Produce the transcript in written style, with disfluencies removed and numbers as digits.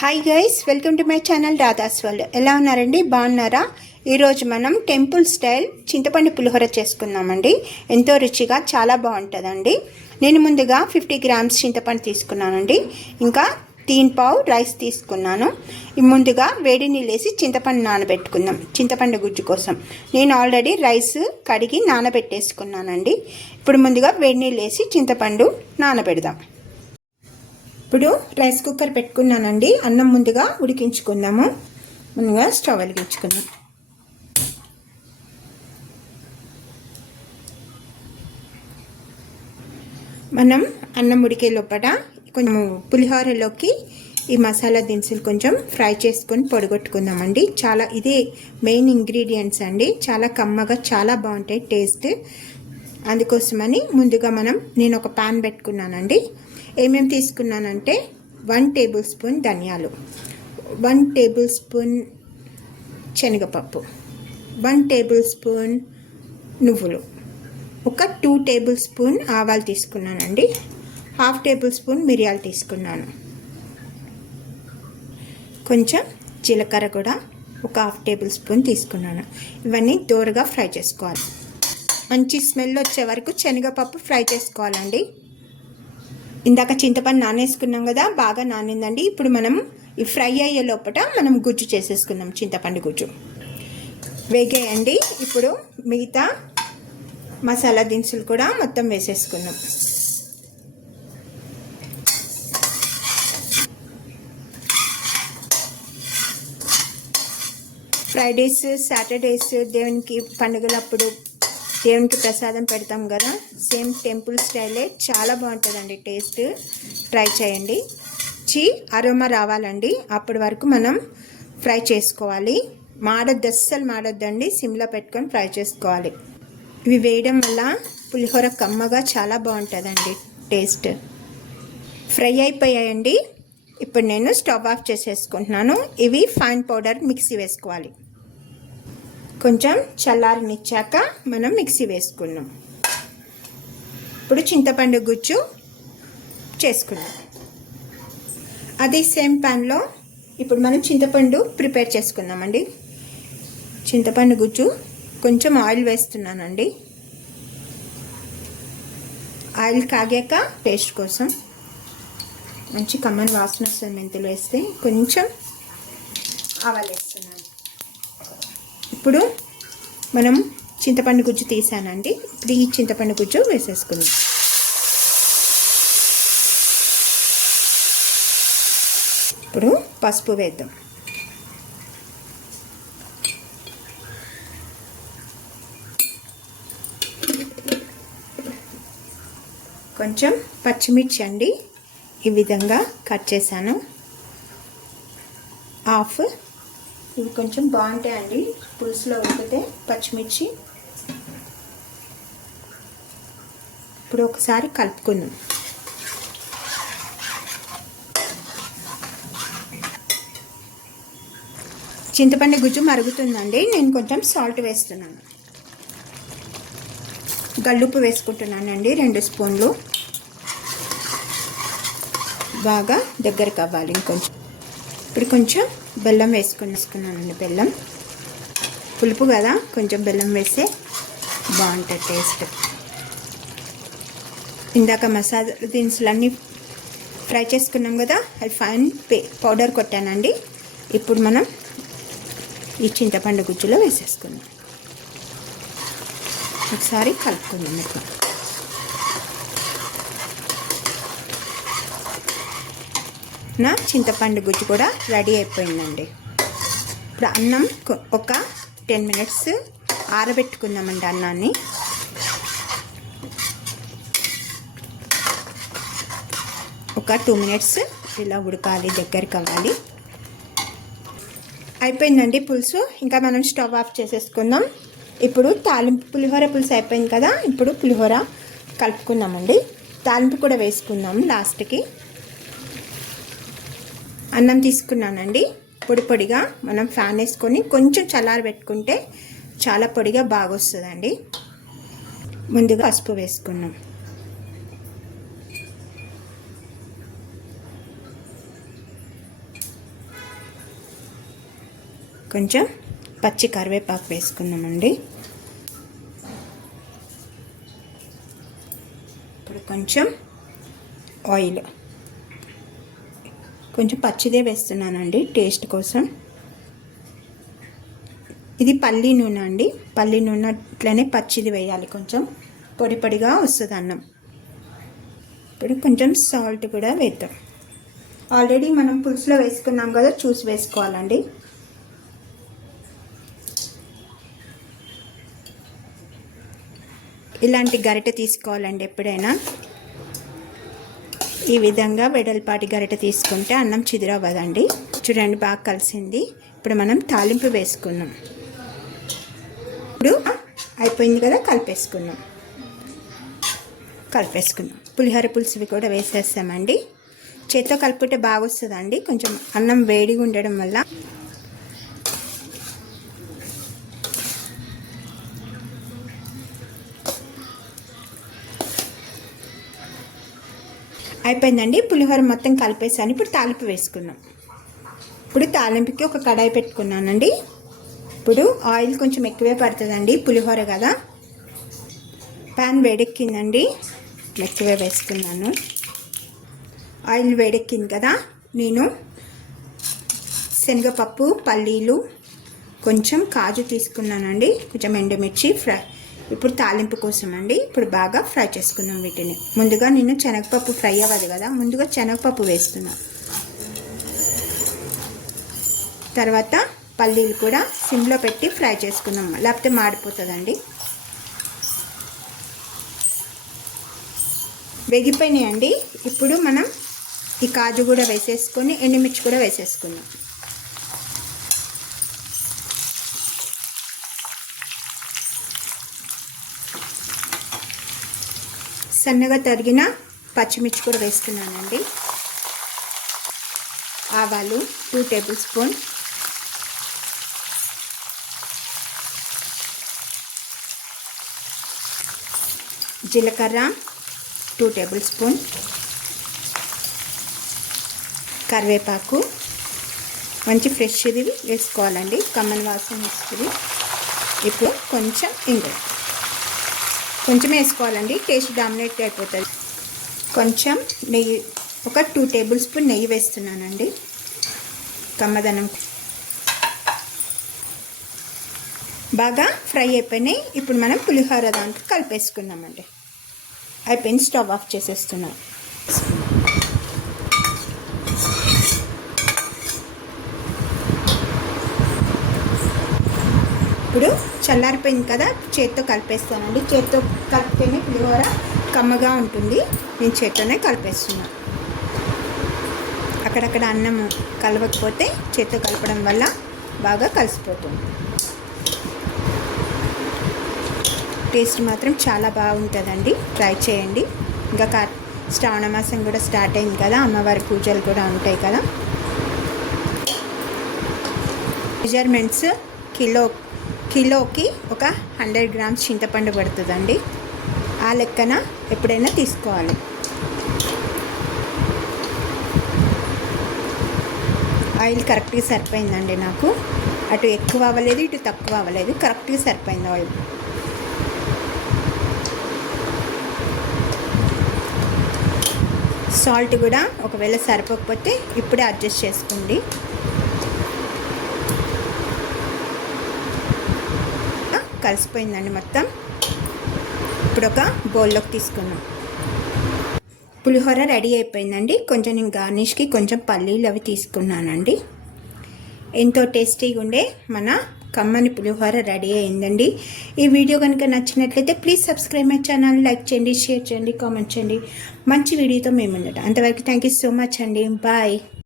Hi guys, welcome to my channel Radha's world. ఎలా ఉన్నారండి? బాగున్నారా? ఈరోజు మనం టెంపుల్ స్టైల్ చింతపండు పులిహోర చేసుకుందామండి. ఎంతో రుచిగా చాలా బాగుంటుందండి. నేను ముందుగా 50 గ్రామ్స్ చింతపండు తీసుకున్నానండి. ఇంకా 3 పావు రైస్ తీసుకున్నాను. ముందుగా వేడి నీళ్ళు వేసి చింతపండు నానబెట్టుకుందాం. చింతపండు గుజ్జు కోసం నేను ఆల్రెడీ రైస్ కడిగి నానబెట్టేసుకున్నానండి. ఇప్పుడు ముందుగా వేడి నీళ్ళు వేసి చింతపండు నానబెడదాం. ఇప్పుడు రైస్ కుక్కర్ పెట్టుకున్నానండి. అన్నం ముందుగా ఉడికించుకుందాము. ముందుగా స్టవ్ వెలిగించుకుందాం. మనం అన్నం ఉడికే లోపల కొంచెం పులిహోరలోకి ఈ మసాలా దినుసులు కొంచెం ఫ్రై చేసుకొని పొడిగొట్టుకుందామండి. చాలా ఇదే మెయిన్ ఇంగ్రీడియంట్స్ అండి. చాలా కమ్మగా చాలా బాగుంటాయి టేస్ట్. అందుకోసమని ముందుగా నేను ఒక పాన్ పెట్టుకున్నానండి. ఏమేమి తీసుకున్నానంటే 1 టేబుల్ స్పూన్ ధనియాలు, 1 టేబుల్ స్పూన్ శనగపప్పు, 1 టేబుల్ స్పూన్ నువ్వులు, ఒక 2 టేబుల్ స్పూన్ ఆవాలు తీసుకున్నానండి, 1/2 టేబుల్ స్పూన్ మిరియాలు తీసుకున్నాను, కొంచెం జీలకర్ర కూడా ఒక 1/2 టేబుల్ స్పూన్ తీసుకున్నాను. ఇవన్నీ దోరగా ఫ్రై చేసుకోవాలి. మంచి స్మెల్ వచ్చే వరకు శనగపప్పు ఫ్రై చేసుకోవాలండి. ఇందాక చింతపండు నానేసుకున్నాం కదా, బాగా నానిందండి. ఇప్పుడు మనం ఈ ఫ్రై అయ్యే లోపల మనం గుజ్జు చేసేసుకుందాం. చింతపండు గుజ్జు వేగేయండి. ఇప్పుడు మిగతా మసాలా దినుసులు కూడా మొత్తం వేసేసుకుందాం. ఫ్రైడేస్, సాటర్డేస్ దేవునికి పండుగలప్పుడు దేవునికి ప్రసాదం పెడతాం కదా, సేమ్ టెంపుల్ స్టైలే చాలా బాగుంటుందండి. టేస్ట్ ట్రై చేయండి. అరోమా రావాలండి. అప్పటి వరకు మనం ఫ్రై చేసుకోవాలి. అస్సలు మాడొద్దండి. సిమ్లో పెట్టుకొని ఫ్రై చేసుకోవాలి. ఇవి వేయడం వల్ల పులిహోర కమ్మగా చాలా బాగుంటుందండి టేస్ట్. ఫ్రై అయిపోయాయండి. ఇప్పుడు నేను స్టవ్ ఆఫ్ చేసేసుకుంటున్నాను. ఇవి ఫైన్ పౌడర్ మిక్సీ వేసుకోవాలి. కొంచెం చల్లారనిచ్చాక మనం మిక్సీ వేసుకున్నాం. ఇప్పుడు చింతపండు గుజ్జు చేసుకున్నాం. అదే సేమ్ ప్యాన్లో ఇప్పుడు మనం చింతపండు ప్రిపేర్ చేసుకుందామండి. చింతపండు గుజ్జు కొంచెం ఆయిల్ వేస్తున్నానండి. ఆయిల్ కాగాక పేస్ట్ కోసం మంచి కమ్మని వాసన వస్తుంది. మెంతులు వేస్తే కొంచెం ఆవాలు వేస్తున్నాను. ఇప్పుడు మనం చింతపండు గుజ్జు తీసానండి. ఇప్పుడు ఈ చింతపండు గుజ్జు వేసేసుకుందాం. ఇప్పుడు పసుపు వేద్దాం. కొంచెం పచ్చిమిర్చి అండి, ఈ విధంగా కట్ చేశాను. హాఫ్. ఇవి కొంచెం బాగుంటాయండి పులుసులో ఉడికితే పచ్చిమిర్చి. ఇప్పుడు ఒకసారి కలుపుకుందాం. చింతపండు గుజ్జు మరుగుతుందండి. నేను కొంచెం సాల్ట్ వేస్తున్నాను. గల్లుప్పు వేసుకుంటున్నానండి 2 స్పూన్లు. బాగా దగ్గరకు అవ్వాలి ఇంకొంచెం. ఇప్పుడు కొంచెం బెల్లం వేసుకున్నానండి. బెల్లం పులుపు కదా, కొంచెం బెల్లం వేస్తే బాగుంటుంది టేస్ట్. ఇందాక మసాలా దినుసులన్నీ ఫ్రై చేసుకున్నాం కదా, అది ఫైన్ పౌడర్ కొట్టానండి. ఇప్పుడు మనం ఈ చింతపండు గుజ్జులో వేసేసుకుందాం. ఒకసారి కలుపుకుందాం. ఇట్లా నా చింతపండు గుజ్జు కూడా రెడీ అయిపోయిందండి. ఇప్పుడు అన్నం ఒక 10 మినిట్స్ ఆరబెట్టుకుందామండి. అన్నాన్ని ఒక 2 మినిట్స్ ఇలా ఉడకాలి, దగ్గరికి అవ్వాలి. అయిపోయిందండి పులుసు. ఇంకా మనం స్టవ్ ఆఫ్ చేసేసుకుందాం. ఇప్పుడు తాలింపు పులిహోర పులుసు అయిపోయింది కదా, ఇప్పుడు పులిహోర కలుపుకుందామండి. తాలింపు కూడా వేసుకుందాం లాస్ట్కి. అన్నం తీసుకున్నానండి. పొడి పొడిగా మనం ఫ్యాన్ వేసుకొని కొంచెం చల్లారి పెట్టుకుంటే చాలా పొడిగా బాగా వస్తుందండి. ముందుగా పసుపు వేసుకున్నాం. కొంచెం పచ్చి కరివేపాకు వేసుకుందామండి. ఇప్పుడు కొంచెం ఆయిల్, కొంచెం పచ్చిదే వేస్తున్నానండి టేస్ట్ కోసం. ఇది పల్లి నూనె అండి. పల్లి నూనె ఇట్లనే పచ్చిది వేయాలి, కొంచెం పొడి పొడిగా వస్తుంది అన్నం. ఇప్పుడు కొంచెం సాల్ట్ కూడా వేద్దాం. ఆల్రెడీ మనం పులుసులో వేసుకున్నాం కదా, చూసి వేసుకోవాలండి. ఇలాంటి గరిటె తీసుకోవాలండి ఎప్పుడైనా. ఈ విధంగా వెడల్పాటి గరిటె తీసుకుంటే అన్నం చిదురవ్వదండి. చూడండి బాగా కలిసింది. ఇప్పుడు మనం తాలింపు వేసుకున్నాం. ఇప్పుడు అయిపోయింది కదా, కలిపేసుకుందాం. పులిహోర పులుసువి కూడా వేసేస్తామండి. చేత్తో కలుపుకుంటే బాగా వస్తుందండి. కొంచెం అన్నం వేడిగా ఉండడం వల్ల. అయిపోయిందండి. పులిహోర మొత్తం కలిపేసాను. ఇప్పుడు తాలింపు వేసుకున్నాం. ఇప్పుడు తాలింపుకి ఒక కడాయి పెట్టుకున్నానండి. ఇప్పుడు ఆయిల్ కొంచెం ఎక్కువే పడుతుందండి, పులిహోర కదా. ప్యాన్ వేడెక్కిందండి, ఎక్కువే వేసుకున్నాను. ఆయిల్ వేడెక్కింది కదా, నేను శనగపప్పు, పల్లీలు, కొంచెం కాజు తీసుకున్నానండి, కొంచెం ఎండుమిర్చి ఫ్రై. ఇప్పుడు తాలింపు కోసం అండి. ఇప్పుడు బాగా ఫ్రై చేసుకున్నాం వీటిని. ముందుగా నేను శనగపప్పు ఫ్రై అవ్వదు కదా, ముందుగా శనగపప్పు వేస్తున్నాను. తర్వాత పల్లీలు కూడా సిమ్లో పెట్టి ఫ్రై చేసుకున్నాం, లేకపోతే మాడిపోతుందండి. వేగిపోయినాయండి. ఇప్పుడు మనం ఈ కాజు కూడా వేసేసుకొని ఎండుమిర్చి కూడా వేసేసుకున్నాం. సన్నగా తరిగిన పచ్చిమిర్చి కూడా వేసుకున్నానండి. ఆవాలు 2 టేబుల్ స్పూన్, జీలకర్ర 2 టేబుల్ స్పూన్, కరివేపాకు మంచి ఫ్రెష్ది వేసుకోవాలండి, కమ్మని వాసన వస్తుంది. ఇప్పుడు కొంచెం ఇంగువ కొంచెం వేసుకోవాలండి, టేస్ట్ డామినేట్ అయిపోతుంది. కొంచెం నెయ్యి, ఒక 2 టేబుల్ స్పూన్ నెయ్యి వేస్తున్నానండి, కమ్మదనం. బాగా ఫ్రై అయిపోయినాయి. ఇప్పుడు మనం పులిహోర దాంట్లో కలిపేసుకున్నామండి. అయిపోయింది, స్టవ్ ఆఫ్ చేసేస్తున్నాం. ఇప్పుడు చల్లారిపోయింది కదా, చేత్తో కలిపేస్తానండి. చేత్తో కలిపితేనే పులిహోర కమ్మగా ఉంటుంది. నేను చేత్తోనే కలిపేస్తున్నాను. అక్కడక్కడ అన్నం కలవకపోతే చేత్తో కలపడం వల్ల బాగా కలిసిపోతుంది. టేస్ట్ మాత్రం చాలా బాగుంటుందండి, ట్రై చేయండి. ఇంకా శ్రావణ మాసం కూడా స్టార్ట్ అయింది కదా, అమ్మవారి పూజలు కూడా ఉంటాయి కదా. మెజర్మెంట్స్ కిలోకి ఒక 100 గ్రామ్స్ చింతపండు పడుతుందండి. ఆ లెక్కన ఎప్పుడైనా తీసుకోవాలి. ఆయిల్ కరెక్ట్గా సరిపోయిందండి నాకు. అటు ఎక్కువ అవ్వలేదు, ఇటు తక్కువ అవ్వలేదు, కరెక్ట్గా సరిపోయింది ఆయిల్. సాల్ట్ కూడా ఒకవేళ సరిపోకపోతే ఇప్పుడే అడ్జస్ట్ చేసుకోండి. కలిసిపోయిందండి మొత్తం. ఇప్పుడు ఒక బౌల్లోకి తీసుకున్నాం. పులిహోర రెడీ అయిపోయిందండి. కొంచెం నేను గార్నిష్కి కొంచెం పల్లీలు అవి తీసుకున్నానండి. ఎంతో టేస్టీగా ఉండే మన కమ్మని పులిహోర రెడీ అయిందండి. ఈ వీడియో కనుక నచ్చినట్లయితే please subscribe my channel, like చేయండి, షేర్ చేయండి, కామెంట్ చేయండి. మంచి వీడియోతో మేము ఉండటం. అంతవరకు థ్యాంక్ యూ సో మచ్ అండి. బాయ్.